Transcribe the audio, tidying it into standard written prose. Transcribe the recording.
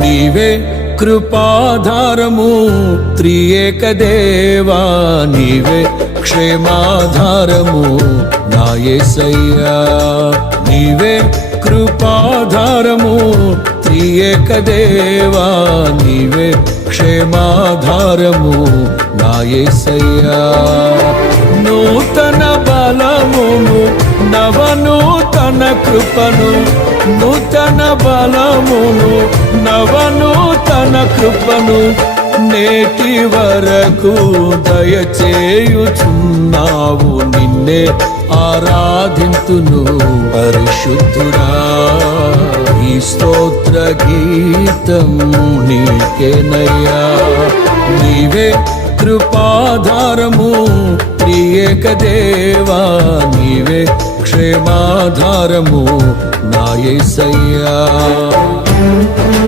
నీవే కృపాధారము త్రియేక దేవా, నీవే క్షేమాధారము నా యేసయ్యా. నీవే కృపాధారము త్రియేక దేవా, నీవే క్షేమాధారము నా యేసయ్యా. నూతన బలమును నవనూతన కృపను, నూతన బలమును నవనూతన కృపను నేటి వరకు దయచేయుచున్నావు. నిన్నే ఆరాధింతును పరిశుద్ధుడా. ఈ స్తోత్ర గీతం నీకేనయ్యా. నీవే కృపాధారము త్రియేక దేవా, నీవే క్షేమాధారము నా యేసయ్యా.